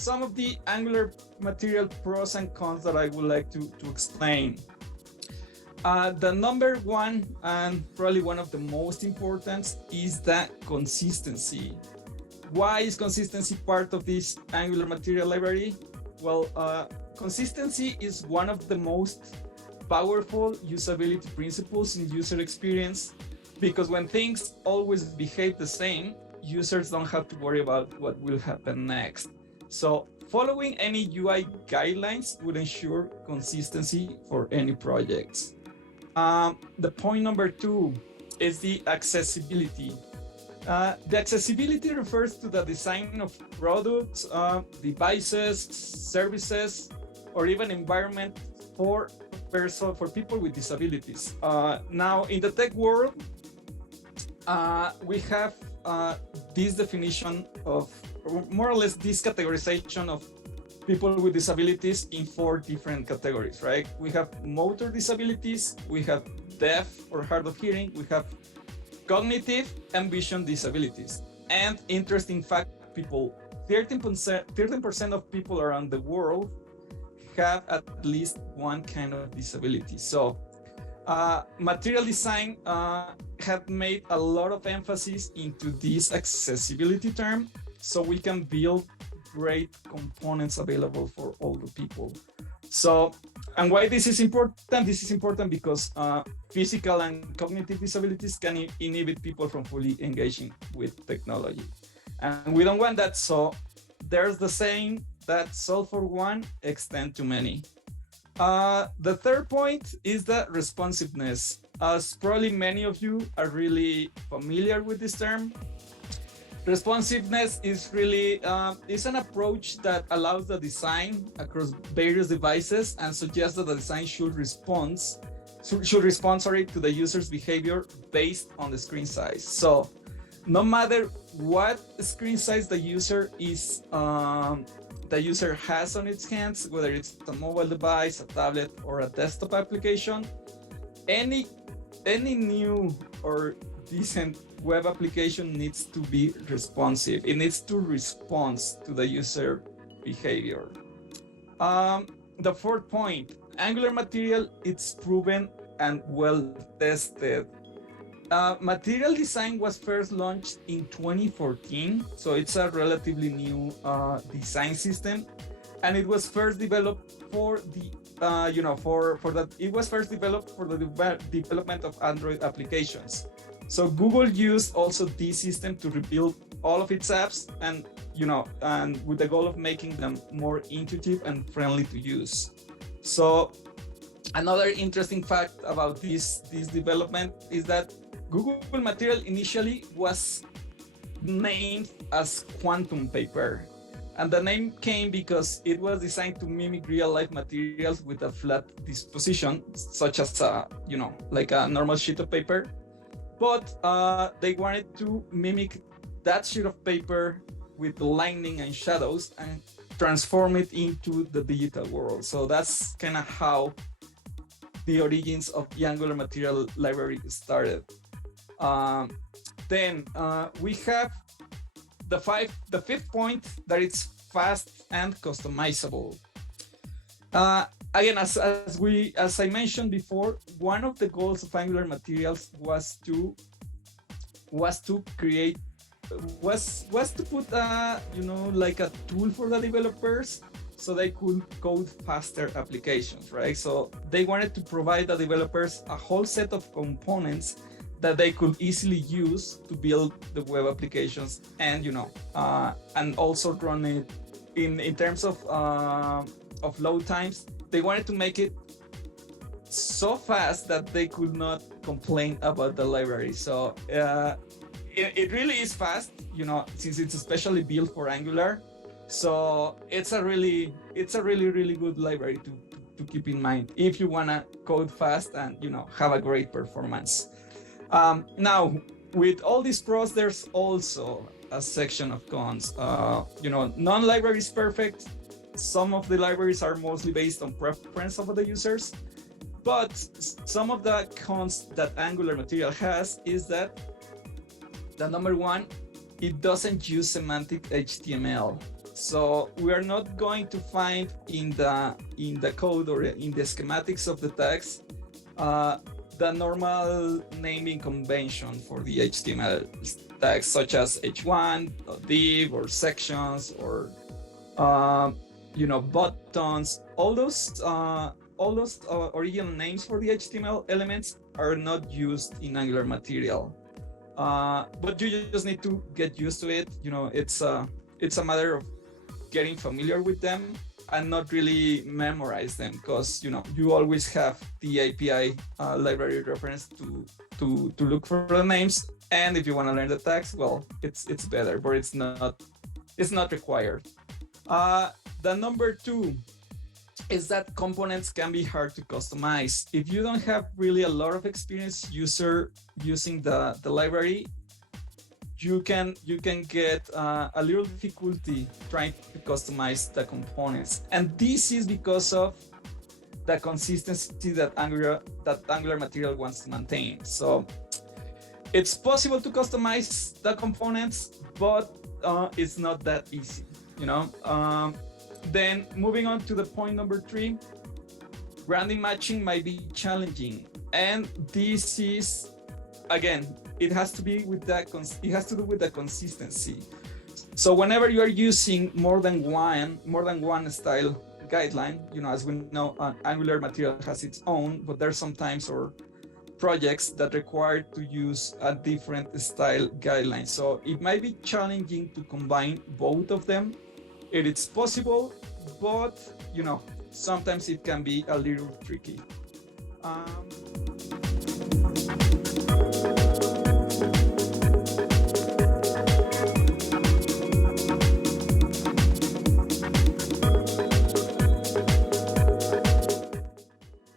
some of the Angular material pros and cons that I would like to explain. The number one, and probably one of the most important, is that consistency. Why is consistency part of this Angular material library? Well, consistency is one of the most powerful usability principles in user experience, because when things always behave the same, users don't have to worry about what will happen next. So following any UI guidelines would ensure consistency for any projects. The point number two is the accessibility. The accessibility refers to the design of products, devices, services, or even environment for people with disabilities. Now, in the tech world, we have this definition of, more or less, this categorization of people with disabilities in 4 different categories, right? We have motor disabilities, we have deaf or hard of hearing, we have cognitive and vision disabilities. And interesting fact, 13% of people around the world have at least one kind of disability. So material design have made a lot of emphasis into this accessibility term, so we can build great components available for all the people. So, and why this is important? This is important because physical and cognitive disabilities can inhibit people from fully engaging with technology. And we don't want that, so there's the saying that solve for one, extend to many. The third point is that responsiveness. As probably many of you are really familiar with this term, responsiveness is really is an approach that allows the design across various devices and suggests that the design should respond to the user's behavior based on the screen size. So no matter what screen size the user has on its hands, whether it's a mobile device, a tablet, or a desktop application, any new or decent web application needs to be responsive. It needs to respond to the user behavior. The fourth point, Angular material, it's proven and well tested. Material design was first launched in 2014, so it's a relatively new design system, and it was first developed for the development of Android applications. So Google used also this system to rebuild all of its apps, and with the goal of making them more intuitive and friendly to use. So another interesting fact about this development is that Google Material initially was named as Quantum Paper. And the name came because it was designed to mimic real-life materials with a flat disposition, such as like a normal sheet of paper. But they wanted to mimic that sheet of paper with lightning and shadows and transform it into the digital world. So that's kind of how the origins of the Angular Material Library started. Then we have the fifth point, that it's fast and customizable. Again, as I mentioned before, one of the goals of Angular Materials was to put like a tool for the developers so they could code faster applications, right? So they wanted to provide the developers a whole set of components that they could easily use to build the web applications, and and also run it in terms of load times. They wanted to make it so fast that they could not complain about the library. So it really is fast, since it's especially built for Angular. So it's a really good library to keep in mind if you wanna code fast and have a great performance. Now, with all these pros, there's also a section of cons. None library is perfect. Some of the libraries are mostly based on preference of the users, but some of the cons that Angular Material has is that the number one, it doesn't use semantic HTML. So we are not going to find in the code or in the schematics of the tags the normal naming convention for the HTML tags, such as h1, div, or sections, or buttons. All those original names for the HTML elements are not used in Angular material. But you just need to get used to it. It's a matter of getting familiar with them and not really memorize them, because you always have the API library reference to look for the names. And if you want to learn the tags, well, it's better, but it's not required. The number 2 is that components can be hard to customize. If you don't have really a lot of experience using the library, you can get a little difficulty trying to customize the components. And this is because of the consistency that Angular material wants to maintain. So it's possible to customize the components, but it's not that easy, Then moving on to the point number 3, branding matching might be challenging. And this is, again, it has to do with the consistency. So whenever you are using more than one style guideline, as we know, Angular material has its own, but there's sometimes projects that require to use a different style guideline. So it might be challenging to combine both of them. It is possible, but sometimes it can be a little tricky.